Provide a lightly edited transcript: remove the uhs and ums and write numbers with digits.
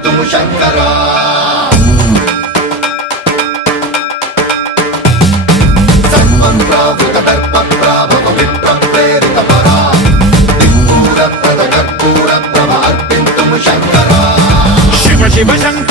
अर्पिन्तुं शङ्करा सर्वं प्रावृतदर्पप्राभव विप्रप्रेरितपरा कर्पूरप्रभ अर्पिन्तुं शङ्करा शिव शिव शङ्कर